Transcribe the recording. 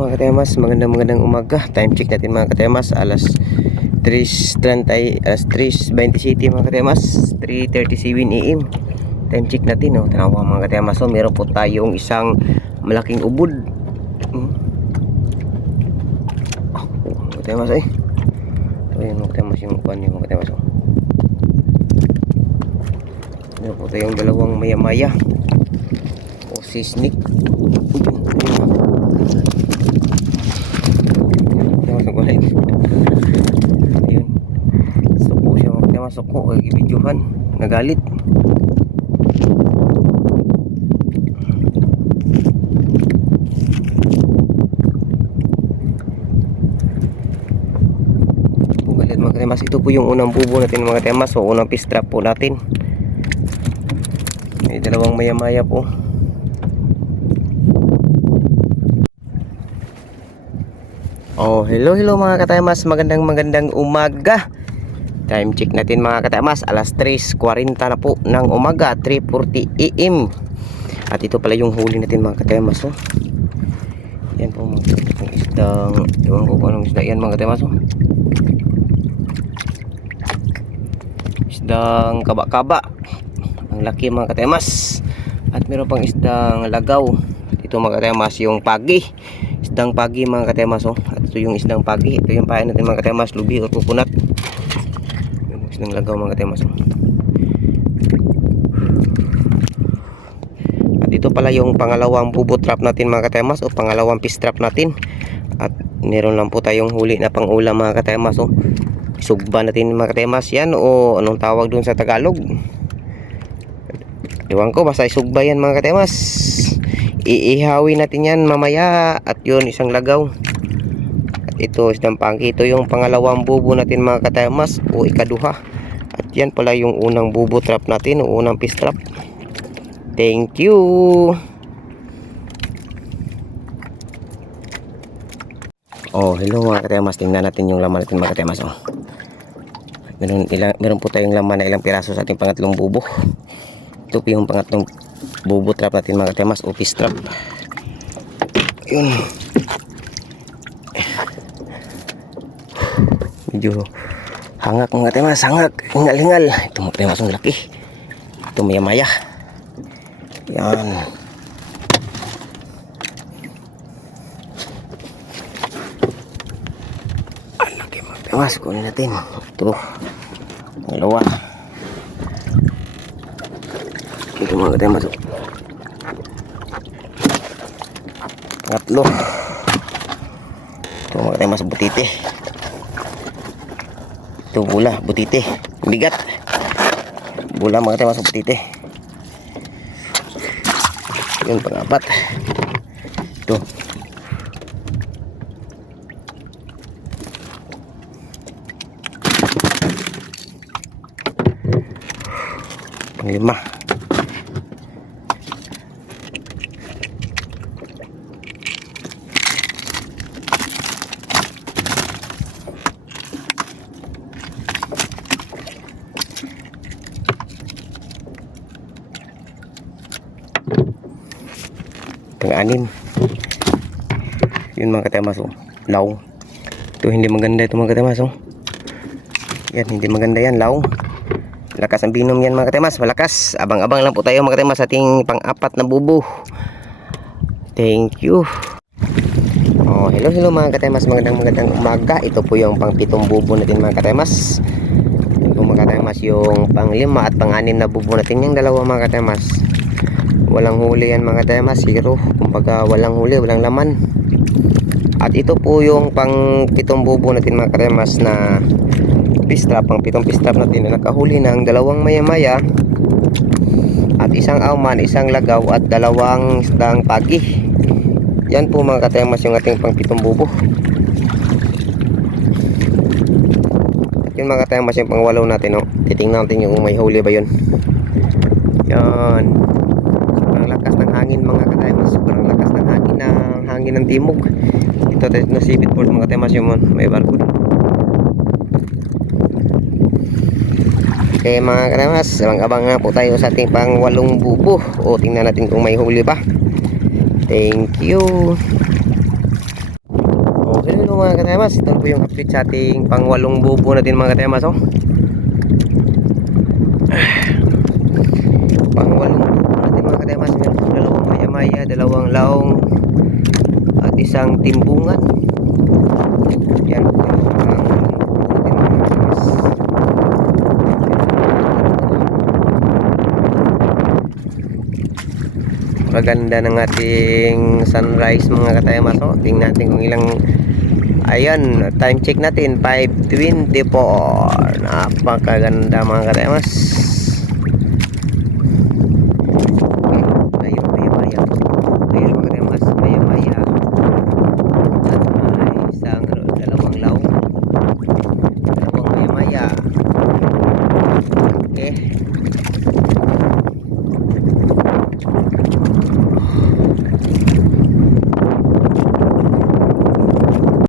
mga katemas, magandang umaga. Time check natin mga katemas, alas 3:30, alas 3:27 mga katemas, 3:37 AM. Time check natin, oh. Tanawa mga katemas, so meron po tayong isang malaking ubod. Mga katemas, eh. So yun mga katemas, yung upan niya mga katemas, oh. Meron po tayong dalawang maya-maya o sisnik. Ayun, suko siya mga katemas, suko kay gibidyohan, nagalit. Galit mga katemas, ito po yung unang bubo natin mga katemas, o unang fish trap po natin. May dalawang maya-maya po. Oh, hello mga katemas, magandang umaga. Time check natin mga katemas, alas 3:40 na po ng umaga, 3:40 AM. At ito pala yung huli natin mga katemas, oh. Yan po mga isdang, ewan ko kung anong isda yan mga katemas, oh. Isdang kaba-kaba, ang laki mga katemas. At meron pang isdang lagaw. Ito mga katemas yung pagi, isdang pagi mga katemas, oh. At ito yung isdang pagi, ito yung pahay natin mga katemas, lubi or coconut. Yung isdang lagaw mga katemas, oh. At ito pala yung pangalawang bubo trap natin mga katemas, o pangalawang fish trap natin. At meron lang po tayong huli na pang-ulam mga katemas, oh. Sugba natin mga katemas yan, o anong tawag dun sa Tagalog, iwan ko, basta isugba yan mga katemas. Iihawin natin yan mamaya. At yun, isang lagaw. At ito isdang pangki, ito yung pangalawang bubo natin mga katemas, o ikaduha. At yan pala yung unang bubo trap natin, o unang fish trap. Thank you. Oh, hello mga katemas, tingnan natin yung laman natin mga katemas, oh. Meron po tayong laman na ilang piraso sa ating pangatlong bubo. Ito po yung pangatlong bubo trap natin mga katemas, o fish trap. Yun, medyo hangak mga katemas, hangak, hingal. Ito mga katemas, ang laki. Ito maya-maya. Yan. Ang laki mga katemas, kunin natin. Ito, dalawa. Ito mga katemas, pangatlo. Ito mga katemas, butite. Ito bula, butite, bigat. Bula mga katemas, butite. Yun, pang-apat. Ito, pang-lima. Pang-anim. Yun mga katemas, oh. Law. Ito hindi maganda, ito mga katemas, oh. Yan, hindi maganda yan, law. Lakas ang binom yan mga katemas, malakas. Abang-abang lang po tayo mga katemas sa ating pang-apat na bubo. Thank you. Oh, hello mga katemas, magandang umaga. Ito po yung pang-pitong bubo natin mga katemas. Ito mga katemas yung pang-lima at pang-anim na bubo natin, yung dalawa mga katemas. Walang huli yan mga katemas, zero. Kumbaga walang huli, walang laman. At ito po yung pang-pitong bubo natin mga katemas na fish trap, pang-pitong fish trap natin na nakahuli ng dalawang maya-maya at isang auman, isang lagaw at dalawang isdang pagi. Yan po mga katemas yung ating pang-pitong bubo. At yun mga katemas yung pang-walaw natin, oh. Titingnan natin yung may huli ba yun. Yan, sobrang lakas ng hangin mga katemas, sobrang lakas ng hangin ng timog. Ito nasipit po mga katemas yung may barko. Okay mga katemas, abang-abang nga po tayo sa ating pang-walong bubo, o tingnan natin kung may huli ba. Thank you. mga katemas. Ito po yung update sa ating pangwalong bubo natin mga katemas. Oh. Pangwalong bubo natin mga katemas. Meron po dalawang maya-maya, dalawang laong at isang timbungan. Yan po yung pangwalong bubo natin mga katemas. Maganda ng ating sunrise mga katemas. Oh. Tingnan natin kung ilang. Ayan, time check natin 5:24. Napakaganda mga katemas.